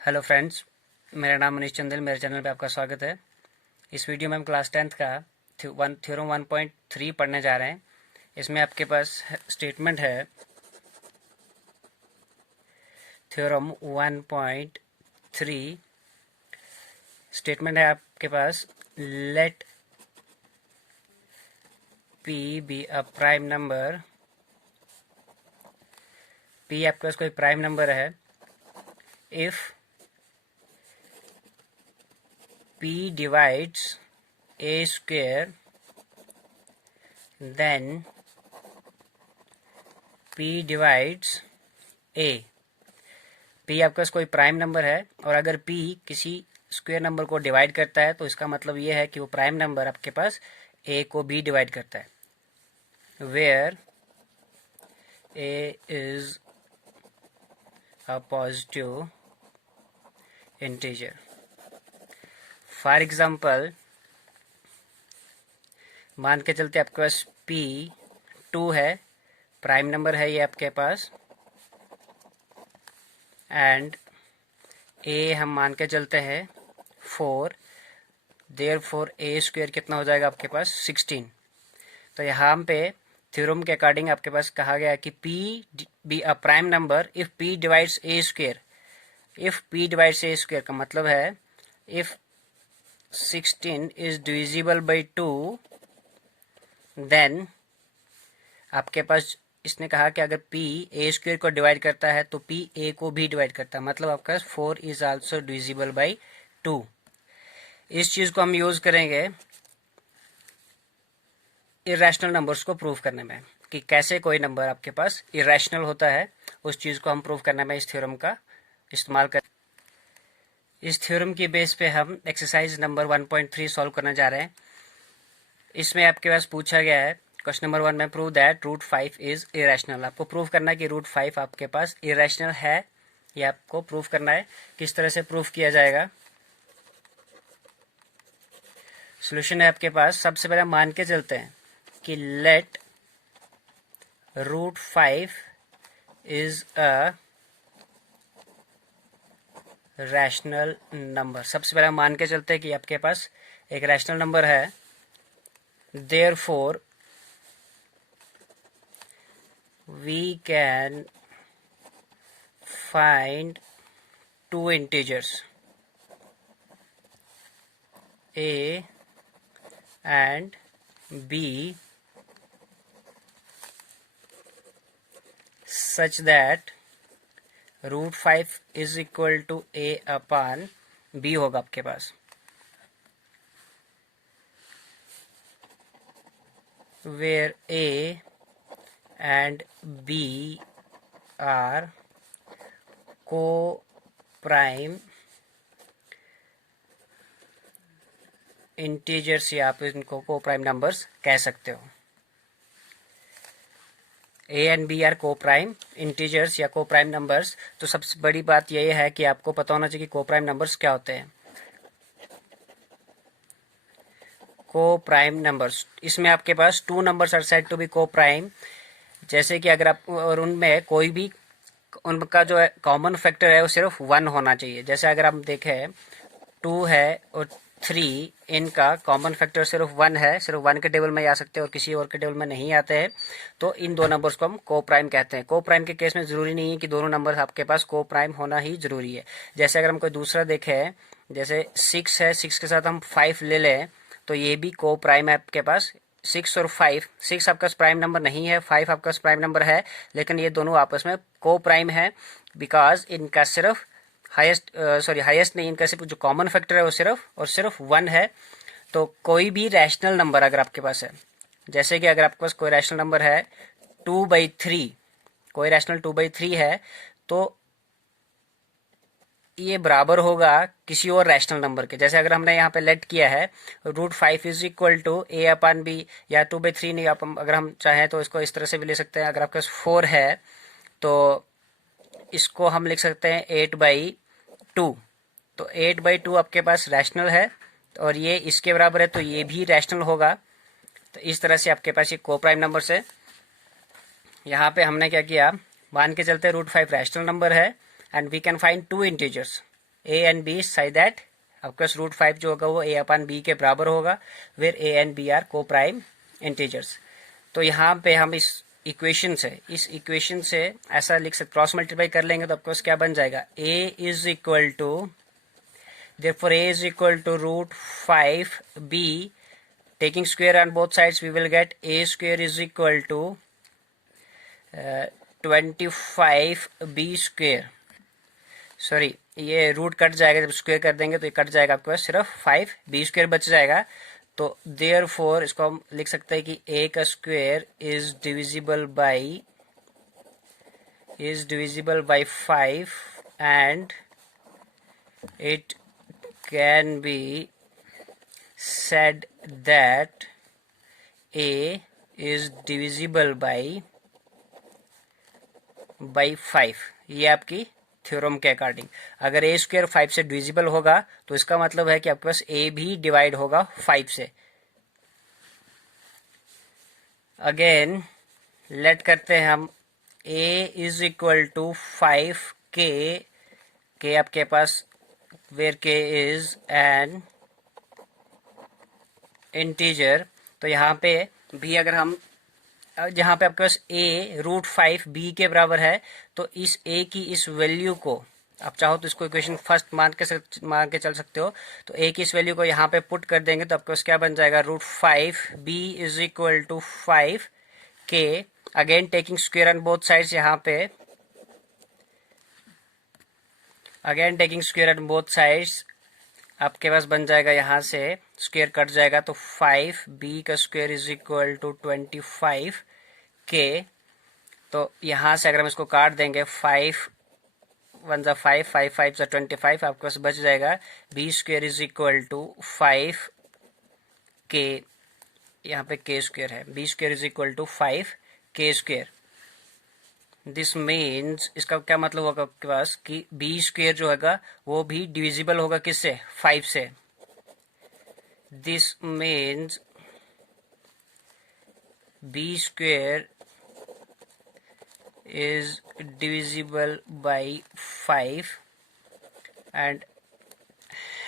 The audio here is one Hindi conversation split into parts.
हेलो फ्रेंड्स, मेरा नाम मनीष चंदेल। मेरे चैनल पे आपका स्वागत है। इस वीडियो में हम क्लास 10th का थ्योरम 1.3 पढ़ने जा रहे हैं। इसमें आपके पास स्टेटमेंट है थ्योरम 1.3। स्टेटमेंट है आपके पास, let p be a prime number. p आपके पास कोई प्राइम नंबर है if p divides a square, then p divides a। p आपके पास कोई प्राइम नंबर है और अगर p किसी स्क्वायर नंबर को डिवाइड करता है तो इसका मतलब ये है कि वो प्राइम नंबर आपके पास a को भी डिवाइड करता है। Where a is a positive integer. For example, मान के चलते आपके पास p 2 है, प्राइम नंबर है ये आपके पास, एंड a हम मान के चलते हैं 4। देयरफॉर a स्क्वायर कितना हो जाएगा आपके पास 16। तो यहाँ पे थ्योरम के अकॉर्डिंग आपके पास कहा गया है कि p be a prime number if p divides a square. If p divides a square का मतलब है if 16 is divisible by 2, then आपके पास इसने कहा कि अगर p a स्क्वायर को डिवाइड करता है तो p a को भी डिवाइड करता है, मतलब आपका 4 इज आल्सो डिविजिबल बाई 2। इस चीज को हम यूज करेंगे इरेशनल नंबर्स को प्रूव करने में, कि कैसे कोई नंबर आपके पास इरेशनल होता है, उस चीज को हम प्रूव करने में इस थ्योरम का इस्तेमाल कर। इस थ्योरम की बेस पे हम एक्सरसाइज नंबर 1.3 सॉल्व करने जा रहे हैं। इसमें आपके पास पूछा गया है क्वेश्चन नंबर 1 में, prove that root 5 is irrational. आपको प्रूव करना है कि रूट 5 आपके पास इरेशनल है, ये आपको प्रूव करना है। किस तरह से प्रूव किया जाएगा? सोल्यूशन है आपके पास। सबसे पहले मान के चलते हैं कि let root 5 is a rational number. सबसे पहले मान के चलते हैं कि आपके पास एक रैशनल नंबर है। Therefore we can find two integers a and b such that root 5 is equal to a upon b होगा आपके पास। Where a and b are coprime integers, या आप इनको को प्राइम नंबर्स कह सकते हो। A and B are coprime integers या को प्राइम नंबर्स। तो सबसे बड़ी बात यही है कि आपको पता होना चाहिए कि को प्राइम नंबर्स क्या होते हैं। को प्राइम नंबर्स, इसमें आपके पास 2 numbers are said to be coprime. जैसे कि अगर आप और उनमें कोई भी उनका जो है कॉमन फैक्टर है वो सिर्फ 1 होना चाहिए। जैसे अगर आप देखें 2 है और 3, इनका कॉमन फैक्टर सिर्फ 1 है, सिर्फ 1 के टेबल में आ सकते हैं और किसी और के टेबल में नहीं आते हैं। तो इन दो नंबर्स को हम को प्राइम कहते हैं। को प्राइम के केस में जरूरी नहीं है कि दोनों नंबर आपके पास को प्राइम होना ही जरूरी है। जैसे अगर हम कोई दूसरा देखें, जैसे 6 है, 6 के साथ हम 5 ले लें तो ये भी को प्राइम है आपके पास। 6 और 5, 6 आपका प्राइम नंबर नहीं है, 5 आपका प्राइम नंबर है, लेकिन ये दोनों आपस में को प्राइम है बिकॉज इनका सिर्फ हाईएस्ट नहीं, इनका सिर्फ जो कॉमन फैक्टर है वो सिर्फ और सिर्फ 1 है। तो कोई भी रैशनल नंबर अगर आपके पास है, जैसे कि अगर आपके पास कोई रैशनल नंबर है 2/3, कोई रैशनल 2/3 है, तो ये बराबर होगा किसी और रैशनल नंबर के। जैसे अगर हमने यहाँ पे लेट किया है root 5 is equal to a upon b, या 2/3 नहीं, आप अगर हम चाहें तो इसको इस तरह से भी ले सकते हैं। अगर आपके पास 4 है तो इसको हम लिख सकते हैं 8/2। तो 8/2 आपके पास रैशनल है और ये इसके बराबर है, तो ये भी रैशनल होगा। तो इस तरह से आपके पास ये को प्राइम नंबर है। यहाँ पे हमने क्या किया, मान के चलते रूट 5 रैशनल नंबर है and we can find 2 integers. A and B side that आपके पास रूट 5 जो होगा वो ए अपन बी के बराबर होगा, where A and B are coprime integers. तो यहाँ पे हम इस इक्वेशन से ऐसा लिख सकते, क्रॉस मल्टीप्लाई कर लेंगे तो आपके पास क्या बन जाएगा, a is equal to, therefore a is equal to root 5b, taking square on both sides we will get a square is equal to 25b square, sorry ये रूट कट जाएगा, जब स्क्वायर कर देंगे तो ये कट जाएगा, आपके पास सिर्फ 5b स्क्वायर बच जाएगा। तो therefore इसको हम लिख सकते हैं कि a का square is divisible by 5 and it can be said that a is divisible by 5। ये आपकी थ्योरम के अकॉर्डिंग, अगर a स्क्वायर 5 से डिविजिबल होगा तो इसका मतलब है कि आपके पास a भी डिवाइड होगा 5 से। अगेन लेट करते हैं हम, a is equal to 5k, के आपके पास where k is an integer, तो यहाँ पे भी अगर हम, जहाँ पे आपके पास a रूट 5b के बराबर है, तो इस a की इस वैल्यू को आप चाहो तो इसको इक्वेशन फर्स्ट मान के चल सकते हो, तो a की इस वैल्यू को यहाँ पे पुट कर देंगे तो आपके पास क्या बन जाएगा, root 5b is equal to 5k, again taking square on both sides, यहाँ पे again taking square on both sides, आपके पास बन जाएगा, यहाँ से स्क्वायर कट जाएगा तो 5b का square is equal to 25k। तो यहाँ से अगर हम इसको काट देंगे, 5 1 जा 5, 5 5 जा 25, आपके पास बच जाएगा b square is equal to 5k, यहाँ पे k स्क्वायर है, b square is equal to 5k square. This means, इसका क्या मतलब होगा आपके पास कि b स्क्वायर जो होगा वो भी डिविजिबल होगा किससे, 5 से। This means b square is divisible by 5 and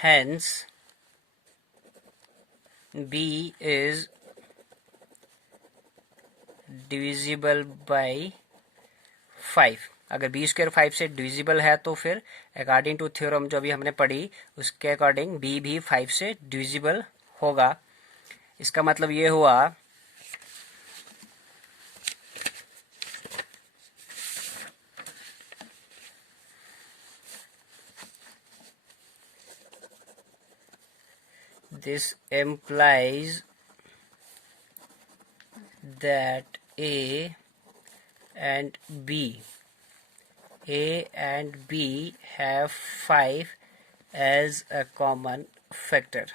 hence b is divisible by 5। अगर b स्क्वायर 5 से डिविजिबल है तो फिर अकॉर्डिंग टू थ्योरम जो अभी हमने पढ़ी उसके अकॉर्डिंग b भी 5 से डिविजिबल होगा। इसका मतलब ये हुआ this implies that A and B have 5 as a common factor।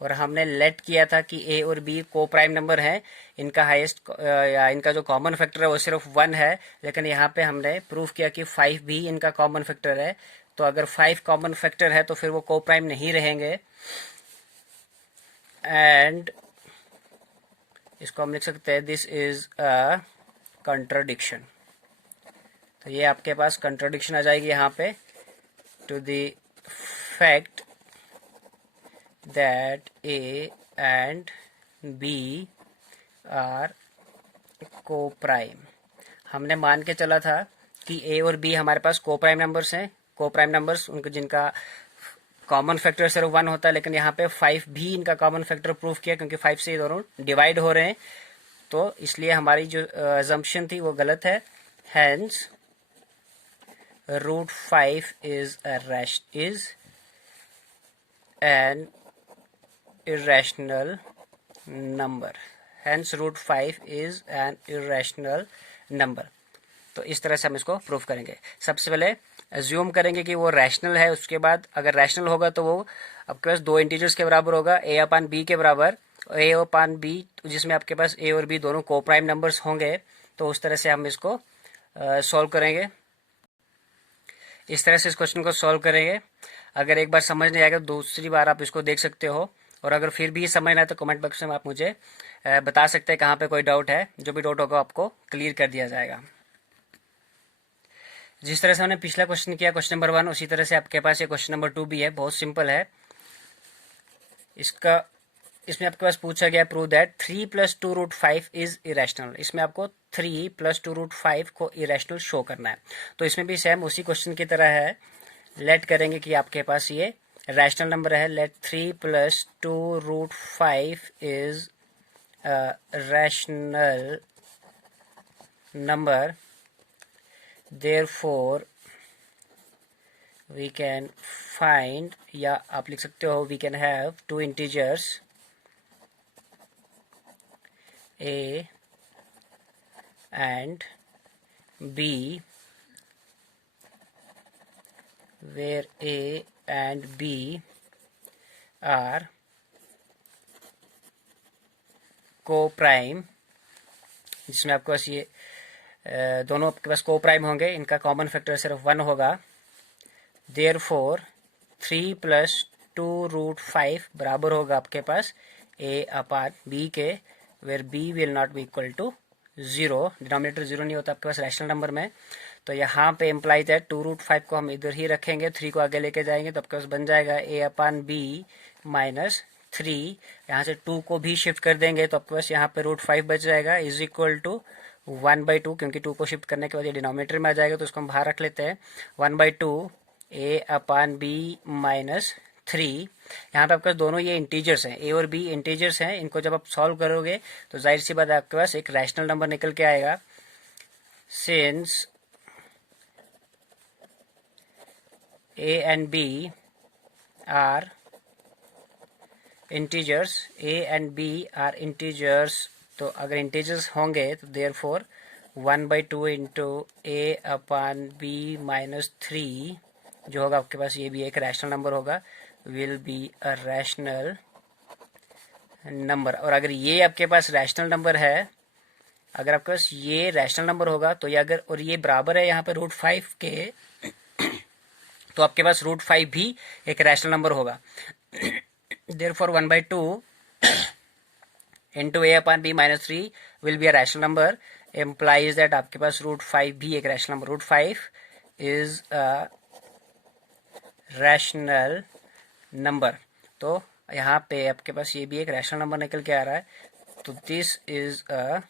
और हमने लेट किया था कि A और B को प्राइम नंबर है, इनका हाईएस्ट या इनका जो कॉमन फैक्टर है वो सिर्फ 1 है, लेकिन यहाँ पे हमने प्रूफ किया कि 5 भी इनका कॉमन फैक्टर है। तो अगर 5 कॉमन फैक्टर है तो फिर वो को प्राइम नहीं रहेंगे, एंड इसको हम लिख सकते हैं दिस इज अ कंट्राडिक्शन। तो ये आपके पास कंट्राडिक्शन आ जाएगी यहाँ पे, to the fact that A and B are coprime. हमने मान के चला था कि A और B हमारे पास को प्राइम नंबर्स हैं, को प्राइम नंबर्स उनको जिनका कॉमन फैक्टर सिर्फ 1 होता है, लेकिन यहाँ पे 5 भी इनका कॉमन फैक्टर प्रूफ किया क्योंकि 5 से ये दोनों डिवाइड हो रहे हैं, तो इसलिए हमारी जो अजम्पशन थी वो गलत है। Hence root 5 is an irrational number। hence root 5 is an irrational number। तो इस तरह से हम इसको प्रूफ करेंगे। सबसे पहले अज्यूम करेंगे कि वो रैशनल है, उसके बाद अगर रैशनल होगा तो वो आपके पास दो इंटीजर्स के बराबर होगा, a अपान b के बराबर, a अपान b जिसमें आपके पास a और b दोनों को प्राइम नंबर्स होंगे। तो उस तरह से हम इसको सॉल्व करेंगे, इस तरह से इस क्वेश्चन को सॉल्व करेंगे। अगर एक बार समझ नहीं आएगा दूसरी बार आप इसको देख सकते हो, और अगर फिर भी समझ ना आए तो कमेंट बॉक्स में आप मुझे बता सकते हैं कहाँ पे कोई डाउट है। जो भी डाउट होगा आपको क्लियर कर दिया जाएगा। जिस तरह से हमने पिछला क्वेश्चन किया क्वेश्चन नंबर 1, उसी तरह से आपके पास ये क्वेश्चन नंबर 2 भी है, बहुत सिंपल है। इसमें आपके पास पूछा गया प्रूव दैट 3 + 2√5 इज इरेशनल। इसमें आपको 3 + 2√5 को इरेशनल शो करना है। तो इसमें भी सेम उसी क्वेश्चन की तरह है। लेट करेंगे कि आपके पास ये रैशनल नंबर है। Let 3 + 2√5 is rational number, therefore we can find, या आप लिख सकते हो we can have two integers a and b where a and b are co-prime, जिसमें आपके पास ये दोनों आपके पास को प्राइम होंगे, इनका कॉमन फैक्टर सिर्फ 1 होगा। देयरफॉर 3 + 2√5 बराबर होगा आपके पास a/b के, where b will not be equal to 0। Denominator 0 नहीं होता आपके पास रैशनल नंबर में। तो यहाँ पे इम्प्लाइज है 2√5 को हम इधर ही रखेंगे, 3 को आगे लेके जाएंगे तो आपके पास बन जाएगा a/b - 3। यहाँ से 2 को भी शिफ्ट कर देंगे तो आपके पास यहाँ पे √5 बच जाएगा, इज इक्वल टू 1/2, क्योंकि 2 को शिफ्ट करने के बाद ये डिनोमिनेटर में आ जाएगा तो इसको हम बाहर रख लेते हैं। 1/2 a/b - 3। यहाँ पे आपके पास दोनों ये इंटीजर्स हैं, a और b इंटीजर्स हैं। इनको जब आप सॉल्व करोगे तो जाहिर सी बात है आपके पास एक रैशनल नंबर निकल के आएगा। Since a and b are integers, a and b are integers, तो अगर इंटीजर्स होंगे तो देयरफॉर 1/2 इंटू a/b - 3 जो होगा आपके पास, ये भी एक रैशनल नंबर होगा, will be a rational number. और अगर ये आपके पास रैशनल नंबर है, अगर आपके पास ये रैशनल नंबर होगा तो ये अगर, और ये बराबर है यहाँ पे √5 के, तो आपके पास √5 भी एक रैशनल नंबर होगा। Therefore 1/2 into a/b - 3 will be a rational number, implies that आपके पास √5 भी एक rational number, √5 is a rational number। तो यहाँ पे आपके पास ये भी एक रैशनल नंबर निकल के आ रहा है। तो this is a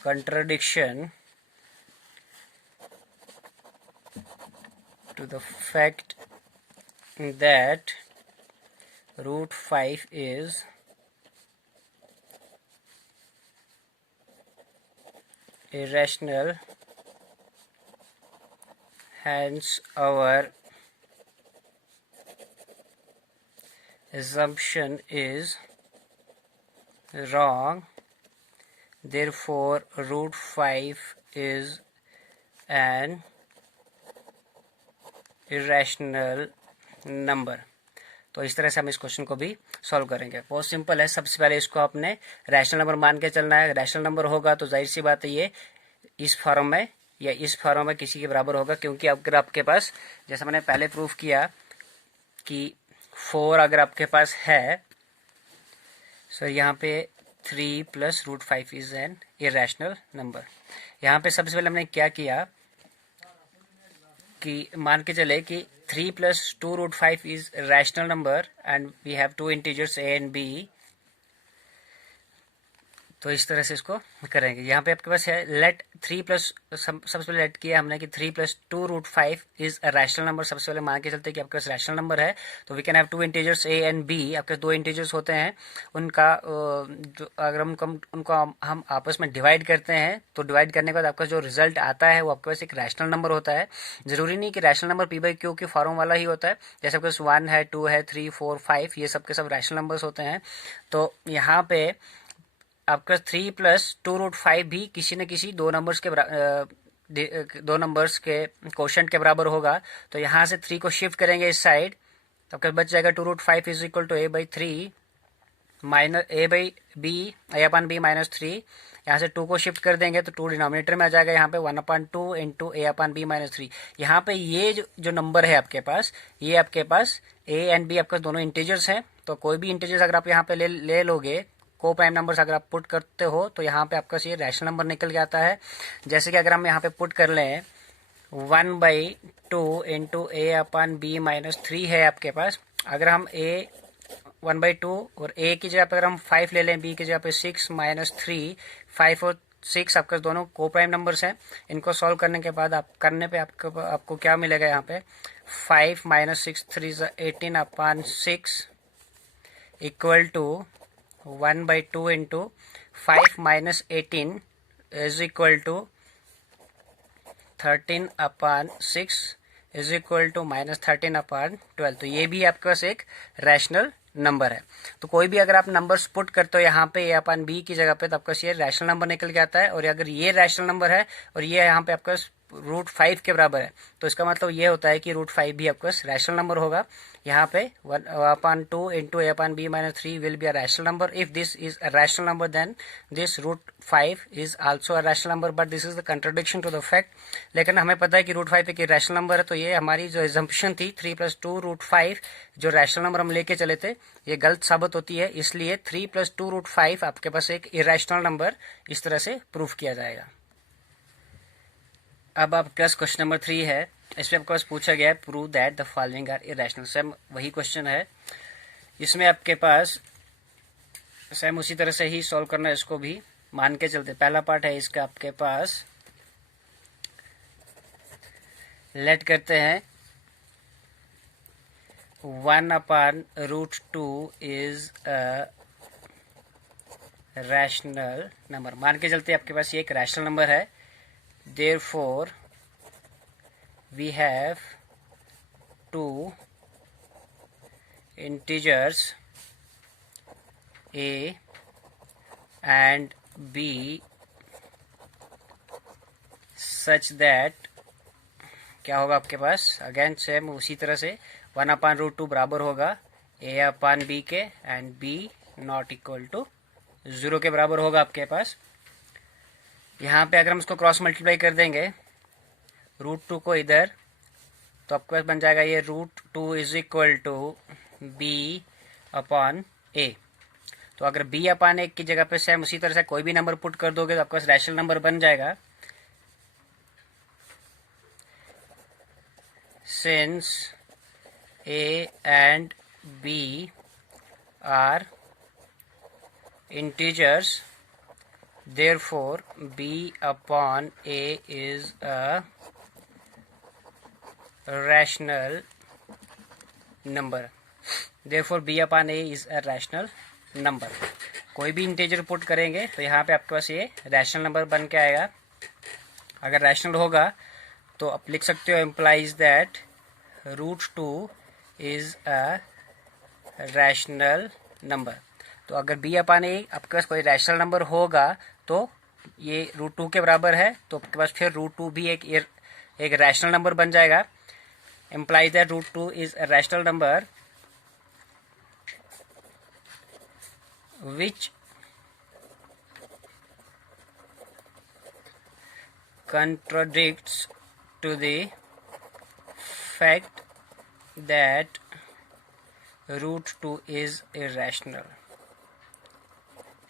contradiction to the fact that √5 is irrational, hence our assumption is wrong, therefore √5 is an irrational number। तो इस तरह से हम इस क्वेश्चन को भी सॉल्व करेंगे। बहुत सिंपल है। सबसे पहले इसको आपने रैशनल नंबर मान के चलना है। रैशनल नंबर होगा तो जाहिर सी बात है ये इस फॉर्म में या इस फॉर्म में किसी के बराबर होगा, क्योंकि अगर आपके पास, जैसा मैंने पहले प्रूफ किया कि 4 अगर आपके पास है, सो यहाँ पे 3 + √5 इज एन इरेशनल नंबर। यहाँ पे सबसे पहले हमने क्या किया कि मान के चले कि 3 + 2√5 is rational number and we have two integers a and b। तो इस तरह से इसको करेंगे। यहाँ पे आपके पास है लेट 3 प्लस, सबसे पहले लेट किया हमने कि 3 + 2√5 इज अ रैशनल नंबर। सबसे पहले मान के चलते हैं कि आपके पास रैशनल नंबर है तो we can have two integers a and b। आपके दो इंटीजर्स होते हैं, उनका जो अगर उनको हम आपस में डिवाइड करते हैं तो डिवाइड करने के बाद आपका जो रिजल्ट आता है वो आपके पास एक रैशनल नंबर होता है। जरूरी नहीं कि रैशनल नंबर p/q के फॉर्म वाला ही होता है। जैसे आपके पास 1 है, 2 है, 3, 4, 5, ये सब के सब रैशनल नंबर्स होते हैं। तो यहाँ पे आपका 3 + 2√5 भी किसी न किसी दो नंबर्स के कोशेंट के बराबर होगा। तो यहाँ से 3 को शिफ्ट करेंगे इस साइड तो आपका बच जाएगा 2√5 is equal to a/3 a/b - 3। यहाँ से 2 को शिफ्ट कर देंगे तो 2 डिनोमिनेटर में आ जाएगा। यहाँ पे 1/2 इंटू a/b - 3। यहाँ पे ये जो नंबर है आपके पास, ये आपके पास a एंड b आपके दोनों इंटीजर्स हैं। तो कोई भी इंटीजर्स अगर आप यहाँ पे ले लोगे, को प्राइम नंबर्स अगर आप पुट करते हो तो यहाँ पे आपका ये रैशनल नंबर निकल के आता है। जैसे कि अगर हम यहाँ पे पुट कर लें 1/2 into A upon B minus 3 है आपके पास। अगर हम ए 1/2 और ए की जगह पे अगर हम 5 ले लें, बी की जगह पे 6 माइनस 3, 5 और 6 आपके दोनों को प्राइम नंबर्स हैं। इनको सॉल्व करने के बाद आपको क्या मिलेगा यहाँ पे 5 minus 6 3 18 upon 6 equal to 1/2 into 5 minus 18 is equal to 13 upon 6 is equal to minus 13 upon 12। तो ये भी आपके पास एक रैशनल नंबर है। तो कोई भी अगर आप नंबर्स पुट करते हो यहाँ पे ए अपन बी की जगह पे तो आपका ये रैशनल नंबर निकल के आता है। और अगर ये रैशनल नंबर है और ये यहाँ पे आपका √5 के बराबर है तो इसका मतलब ये होता है कि √5 भी आपका रैशनल नंबर होगा। यहाँ पे 1/2 into A upon B minus 3 will be a rational number. If this is a rational number then this √5 is also a rational number, but this is the contradiction to the fact. लेकिन हमें पता है कि √5 एक रैशनल नंबर है, तो ये हमारी जो एजम्पशन थी 3 + 2 √5 जो रैशनल नंबर हम लेके चले थे ये गलत साबित होती है। इसलिए 3 + 2 √5 आपके पास एक इरेशनल नंबर इस तरह से प्रूफ किया जाएगा। अब आपके पास क्वेश्चन नंबर 3 है। इसमें आपके पास पूछा गया है prove that the following are irrational. Same वही क्वेश्चन है, इसमें आपके पास सेम उसी तरह से ही सॉल्व करना है। इसको भी मान के चलते पहला पार्ट है इसका आपके पास, लेट करते हैं 1/√2 इज अ रैशनल नंबर। मान के चलते आपके पास ये एक रैशनल नंबर है। Therefore, we have two integers a and b such that क्या होगा आपके पास अगेन सेम उसी तरह से 1/√2 बराबर होगा a अपन b के and b not equal to 0 के बराबर होगा आपके पास। यहाँ पे अगर हम इसको क्रॉस मल्टीप्लाई कर देंगे √2 को इधर तो आपके पास बन जाएगा ये √2 is equal to b upon a। तो अगर b अपन a की जगह पे सेम उसी तरह से कोई भी नंबर पुट कर दोगे तो आपके पास रैशनल नंबर बन जाएगा। Since a and b are integers therefore b upon a is a rational number। therefore b upon a is a rational number। कोई भी इंटीजर पुट करेंगे तो यहाँ पे आपके पास ये रैशनल नंबर बन के आएगा। अगर रैशनल होगा तो आप लिख सकते हो implies that √2 is a rational number। तो अगर b अपन a आपके पास कोई रैशनल नंबर होगा तो ये √2 के बराबर है तो आपके पास फिर √2 भी एक रैशनल नंबर बन जाएगा। implies that √2 is a rational number which contradicts to the fact that √2 is irrational।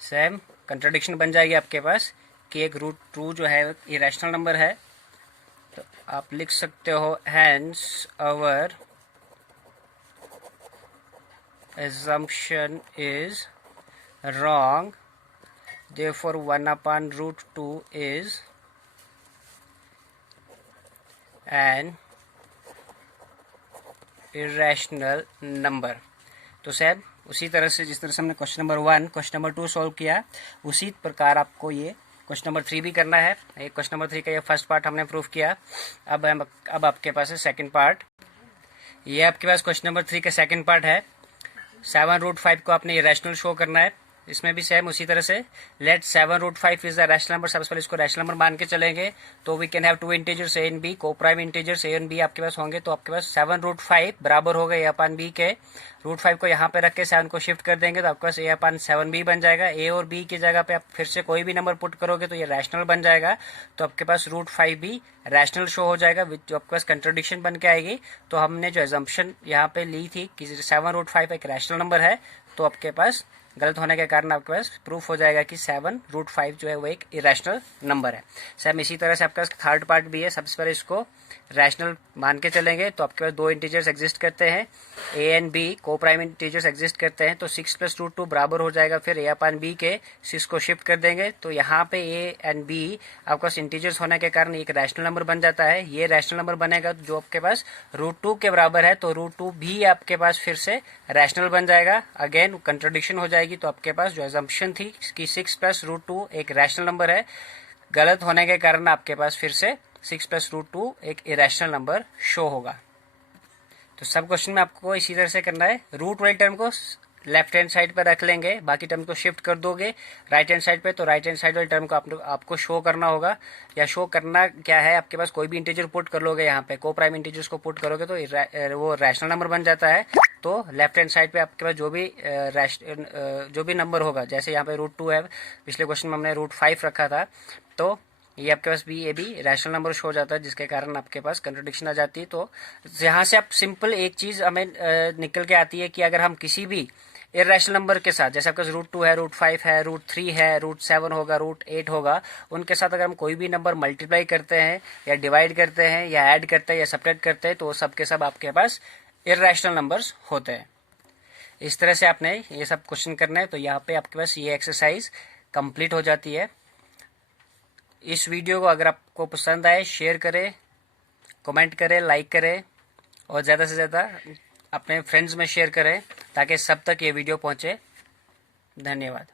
Same contradiction बन जाएगी आपके पास कि एक √2 जो है इरेशनल नंबर है। तो आप लिख सकते हो hence our assumption is wrong, therefore 1/√2 is an irrational number। तो सेम उसी तरह से जिस तरह से हमने question number 1 question number 2 solve किया उसी प्रकार आपको ये क्वेश्चन नंबर 3 भी करना है। ये क्वेश्चन नंबर 3 का ये फर्स्ट पार्ट हमने प्रूव किया। अब आपके पास है सेकंड पार्ट। ये आपके पास क्वेश्चन नंबर 3 का सेकंड पार्ट है। 7/5 को आपने ये रैशनल शो करना है। इसमें भी सेम उसी तरह से let 7/5 is the rational number. सबसे पहले इसको रैशनल नंबर मान के चलेंगे तो we can have two integers A and b. Coprime integers A and b आपके पास होंगे तो आपके पास 7/5 बराबर हो गए ए अपन बी के। √5 को यहाँ पे रख के 7 को शिफ्ट कर देंगे तो आपके पास ए अपन 7b बन जाएगा। ए और बी की जगह पे आप फिर से कोई भी नंबर पुट करोगे तो ये रैशनल बन जाएगा। तो आपके पास √5 भी रैशनल शो हो जाएगा जो आपके पास कंट्राडिक्शन बन के आएगी। तो हमने जो एजम्पशन यहाँ पे ली थी कि 7/5 एक रैशनल नंबर है तो आपके पास गलत होने के कारण आपके पास प्रूफ हो जाएगा कि 7√5 जो है वो एक इरेशनल नंबर है। सेम इसी तरह से आपके पास थर्ड पार्ट भी है। सबसे पहले इसको रैशनल मान के चलेंगे तो आपके पास दो इंटीजर्स एग्जिस्ट करते हैं, ए and b coprime integers exist करते हैं, तो 6 + √2 बराबर हो जाएगा फिर a/b के। 6 को शिफ्ट कर देंगे तो यहाँ पे ए एंड बी आपके पास इंटीजर्स होने के कारण एक रैशनल नंबर बन जाता है। ये रैशनल नंबर बनेगा जो आपके पास √2 के बराबर है, तो √2 भी आपके पास फिर से रैशनल बन जाएगा। अगेन कंट्रोडिक्शन हो जाएगी, तो आपके पास जो अजम्पशन थी कि 6 + √2 एक रैशनल नंबर है, गलत होने के कारण आपके पास फिर से 6 + √2 एक इरेशनल नंबर शो होगा। तो सब क्वेश्चन में आपको इसी तरह से करना है। रूट वाले टर्म को लेफ्ट हैंड साइड पर रख लेंगे, बाकी टर्म को शिफ्ट कर दोगे राइट हैंड साइड पे, तो राइट हैंड साइड वाले टर्म को आपको शो करना होगा। या शो करना क्या है, आपके पास कोई भी इंटीजर पुट कर लोगे, यहाँ पे को प्राइम इंटीजर्स को पुट करोगे तो वो रैशनल नंबर बन जाता है। तो लेफ्ट हैंड साइड पे आपके पास जो भी नंबर होगा, जैसे यहाँ पे √2 है, पिछले क्वेश्चन में हमने √5 रखा था, तो ये आपके पास ये भी रैशनल नंबर शो हो जाता है, जिसके कारण आपके पास कंट्रोडिक्शन आ जाती है। तो यहाँ से आप सिंपल एक चीज हमें निकल के आती है कि अगर हम किसी भी इरेशनल नंबर के साथ, जैसे आपके पास √2 है, √5 है, √3 है, √7 होगा, √8 होगा, उनके साथ अगर हम कोई भी नंबर मल्टीप्लाई करते हैं या डिवाइड करते हैं या ऐड करते हैं या सब्ट्रैक्ट करते हैं, तो वो सब के सब आपके पास इरेशनल नंबर्स होते हैं। इस तरह से आपने ये सब क्वेश्चन करना है। तो यहाँ पे आपके पास ये एक्सरसाइज कंप्लीट हो जाती है। इस वीडियो को अगर आपको पसंद आए शेयर करें, कमेंट करें, लाइक करें और ज़्यादा से ज़्यादा अपने फ्रेंड्स में शेयर करें ताकि सब तक ये वीडियो पहुंचे। धन्यवाद।